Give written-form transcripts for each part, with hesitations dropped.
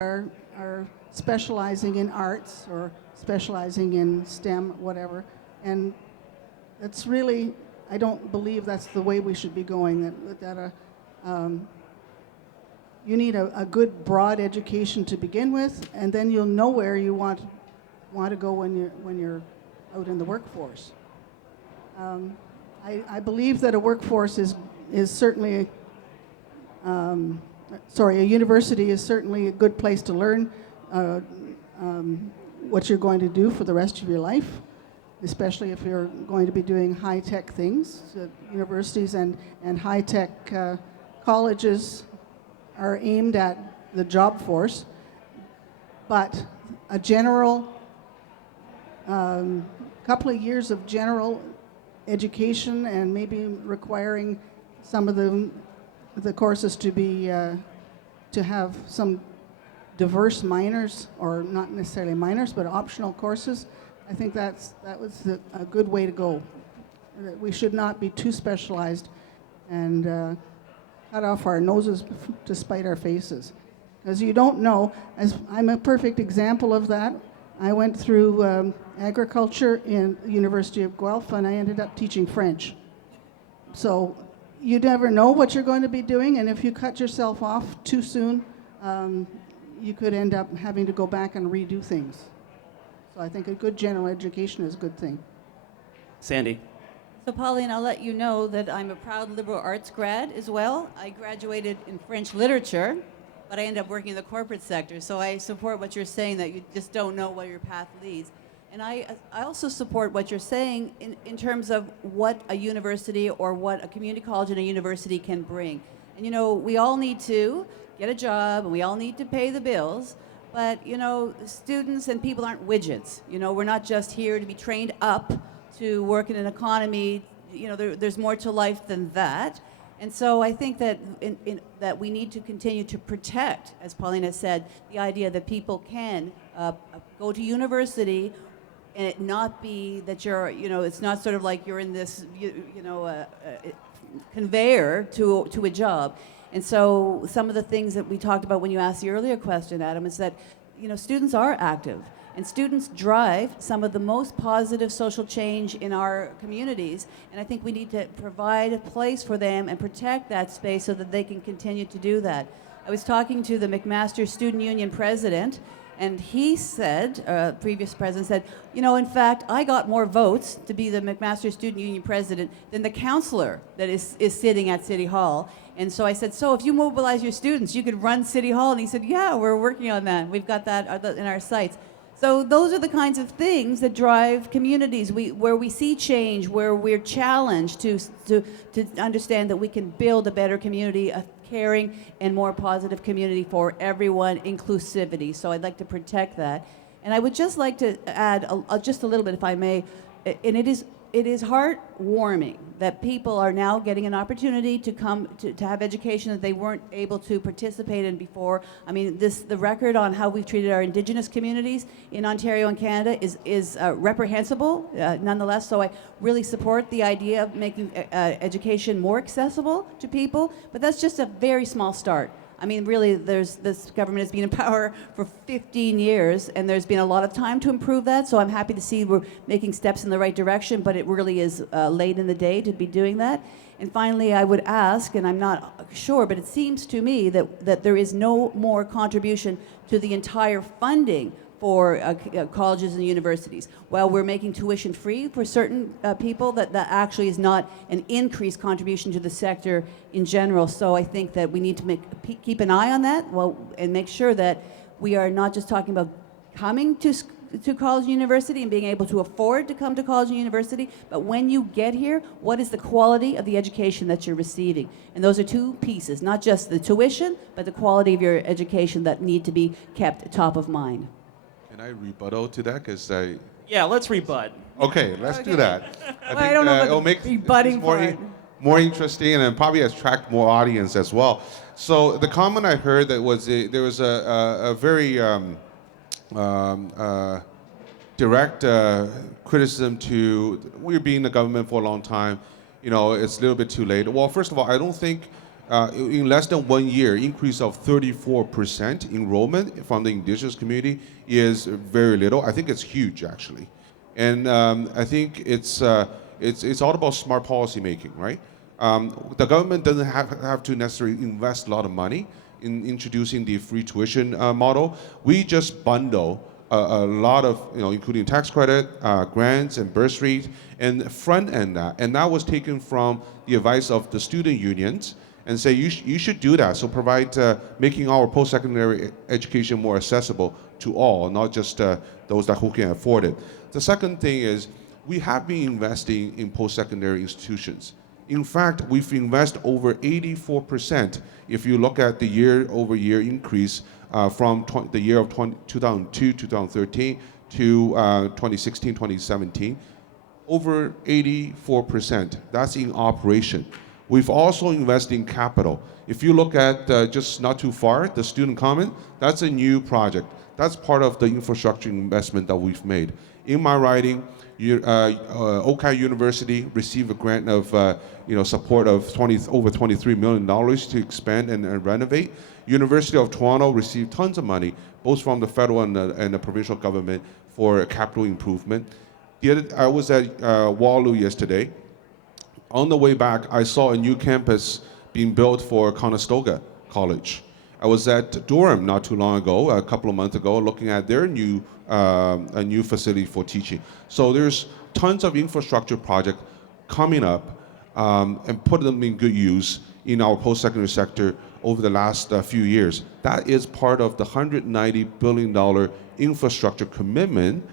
are specializing in arts or specializing in STEM, whatever. And it's really, I don't believe that's the way we should be going. You need a good broad education to begin with, and then you'll know where you want to go when you're out in the workforce. I believe that a workforce is certainly a university is certainly a good place to learn what you're going to do for the rest of your life, especially if you're going to be doing high-tech things. Universities and high-tech colleges are aimed at the job force, but a general couple of years of general education and maybe requiring some of the courses to be to have some diverse minors, or not necessarily minors, but optional courses. I think that was a good way to go. That we should not be too specialized and cut off our noses to spite our faces, because you don't know. As I'm a perfect example of that. I went through agriculture in the University of Guelph, and I ended up teaching French. So you never know what you're going to be doing, and if you cut yourself off too soon, you could end up having to go back and redo things. So I think a good general education is a good thing. Sandy. So Pauline, I'll let you know that I'm a proud liberal arts grad as well. I graduated in French literature, but I ended up working in the corporate sector. So I support what you're saying, that you just don't know where your path leads. And I also support what you're saying in terms of what a university or what a community college and a university can bring. And you know, we all need to get a job and we all need to pay the bills, but you know, students and people aren't widgets. You know, we're not just here to be trained up to work in an economy. You know, there's more to life than that. And so I think that that we need to continue to protect, as Pauline has said, the idea that people can go to university and it not be that you're, you know, it's not sort of like you're in this, conveyor to a job. And so some of the things that we talked about when you asked the earlier question, Adam, is that, you know, students are active. And students drive some of the most positive social change in our communities. And I think we need to provide a place for them and protect that space so that they can continue to do that. I was talking to the McMaster Student Union president, and he said, previous president said, you know, in fact, I got more votes to be the McMaster Student Union president than the counselor that is sitting at City Hall. And so I said, so if you mobilize your students, you could run City Hall. And he said, yeah, we're working on that. We've got that in our sights. So those are the kinds of things that drive communities, where we see change, where we're challenged to understand that we can build a better community, a caring and more positive community for everyone, inclusivity. So I'd like to protect that. And I would just like to add just a little bit, if I may, and it is heartwarming that people are now getting an opportunity to come to have education that they weren't able to participate in before. I mean, the record on how we've treated our Indigenous communities in Ontario and Canada is reprehensible, nonetheless. So I really support the idea of making education more accessible to people, but that's just a very small start. I mean, really, this government has been in power for 15 years, and there's been a lot of time to improve that, so I'm happy to see we're making steps in the right direction, but it really is late in the day to be doing that. And finally, I would ask, and I'm not sure, but it seems to me that there is no more contribution to the entire funding for colleges and universities. While we're making tuition free for certain people, that actually is not an increased contribution to the sector in general. So I think that we need to keep an eye on that, and make sure that we are not just talking about coming to college and university and being able to afford to come to college and university, but when you get here, what is the quality of the education that you're receiving? And those are two pieces, not just the tuition, but the quality of your education that need to be kept top of mind. Can I rebuttal to that? Yeah, let's rebut. Okay, let's do that. I don't know about it'll the make rebutting things more interesting, and probably attract more audience as well. So the comment I heard that was there was a very direct criticism to we've been in the government for a long time. You know, it's a little bit too late. Well, first of all, I don't think in less than 1 year, increase of 34% enrollment from the indigenous community is very little. I think it's huge, actually. And I think it's all about smart policy making, right? The government doesn't have to necessarily invest a lot of money in introducing the free tuition model. We just bundle a lot of, including tax credit, grants, and bursaries, and front end that. And that was taken from the advice of the student unions, and say you should do that. So provide making our post-secondary education more accessible to all, not just those who can afford it. The second thing is we have been investing in post-secondary institutions. In fact, we've invested over 84% if you look at the year-over-year increase from the year of 2002, 2013 to 2016, 2017. Over 84%. That's in operation. We've also invested in capital. If you look at just not too far, the student common, that's a new project. That's part of the infrastructure investment that we've made. In my writing, Okai University received a grant of support of over $23 million to expand and renovate. University of Toronto received tons of money, both from the federal and the provincial government for capital improvement. I was at Waterloo yesterday. On the way back, I saw a new campus being built for Conestoga College. I was at Durham not too long ago, a couple of months ago, looking at their new a new facility for teaching. So there's tons of infrastructure projects coming up and put them in good use in our post-secondary sector over the last few years. That is part of the $190 billion infrastructure commitment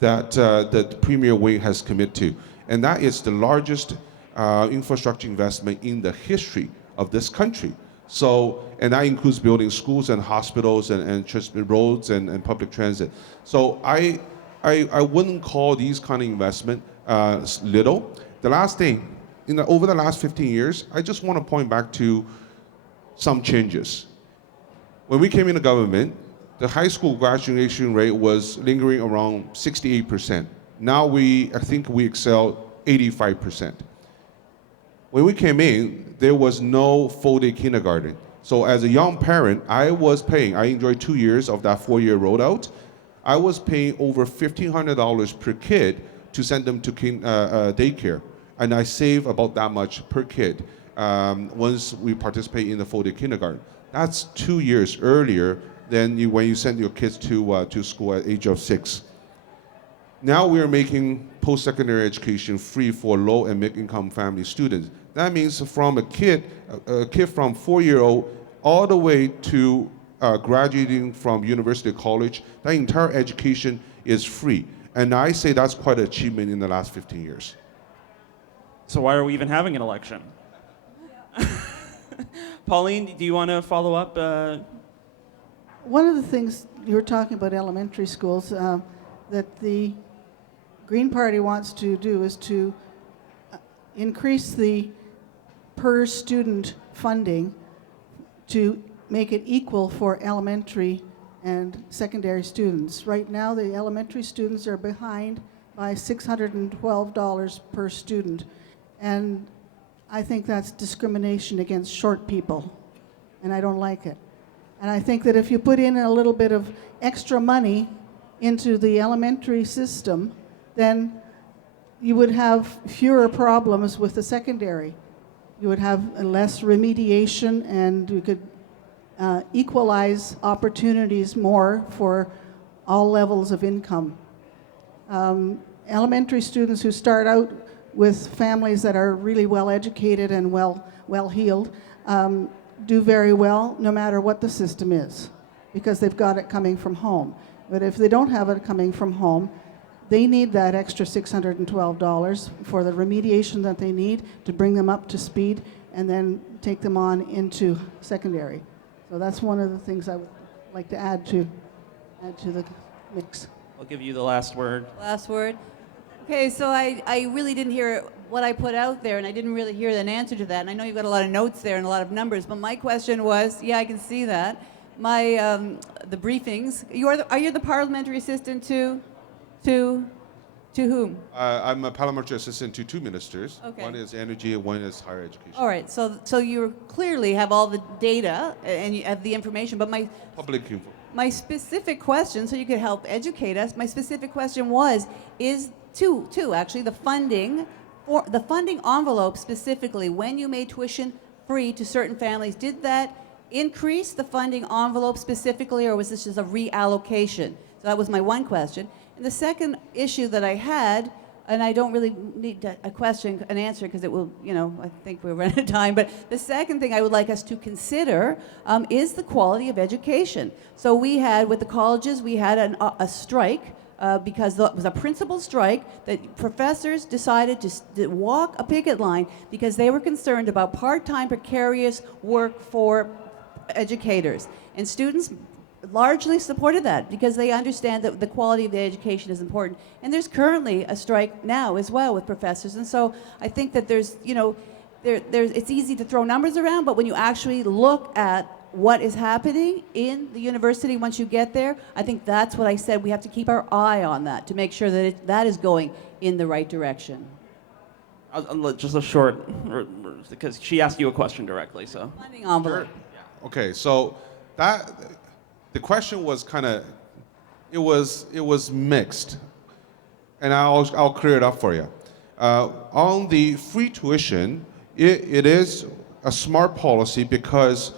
that the Premier Wing has committed to. And that is the largest infrastructure investment in the history of this country. So, and that includes building schools and hospitals and roads and public transit. So I wouldn't call these kind of investment little. The last thing, over the last 15 years, I just want to point back to some changes. When we came into government, the high school graduation rate was lingering around 68%. Now I think we excel 85%. When we came in, there was no full-day kindergarten. So as a young parent, I enjoyed 2 years of that 4-year rollout. I was paying over $1,500 per kid to send them to daycare. And I save about that much per kid once we participate in the full-day kindergarten. That's 2 years earlier than when you send your kids to school at age of 6. Now we're making post-secondary education free for low and mid-income family students. That means from a kid from 4-year-old all the way to graduating from university or college, that entire education is free. And I say that's quite an achievement in the last 15 years. So why are we even having an election? Pauline, do you want to follow up? One of the things you were talking about elementary schools that the Green Party wants to do is to increase the per student funding to make it equal for elementary and secondary students. Right now, the elementary students are behind by $612 per student. And I think that's discrimination against short people, and I don't like it. And I think that if you put in a little bit of extra money into the elementary system, then you would have fewer problems with the secondary. You would have less remediation, and you could equalize opportunities more for all levels of income. Elementary students who start out with families that are really well educated and well heeled do very well no matter what the system is, because they've got it coming from home. But if they don't have it coming from home, they need that extra $612 for the remediation that they need to bring them up to speed and then take them on into secondary. So that's one of the things I would like to add to the mix. I'll give you the last word. Last word. Okay, so I really didn't hear what I put out there, and I didn't really hear an answer to that. And I know you've got a lot of notes there and a lot of numbers, but my question was, yeah, I can see that. The briefings. Are you the parliamentary assistant to To whom? I'm a parliamentary assistant to two ministers. Okay. One is energy and one is higher education. All right, so you clearly have all the data and you have the information, but Public info. my specific question, so you could help educate us, my specific question is two actually, the funding envelope specifically, when you made tuition free to certain families, did that increase the funding envelope specifically, or was this just a reallocation? So that was my one question. And the second issue that I had, and I don't really need an answer, because it will, I think we're running out of time, but the second thing I would like us to consider is the quality of education. So we had, with the colleges, we had a strike, because it was a principal strike that professors decided to walk a picket line because they were concerned about part-time precarious work for educators. And students largely supported that because they understand that the quality of the education is important. And there's currently a strike now as well with professors. And so I think that there's it's easy to throw numbers around, but when you actually look at what is happening in the university once you get there, I think that's what I said. We have to keep our eye on that to make sure that that is going in the right direction. Just a short, because she asked you a question directly, so. Funding envelope. Okay, so the question was kind of, it was mixed, and I'll clear it up for you. On the free tuition, it is a smart policy because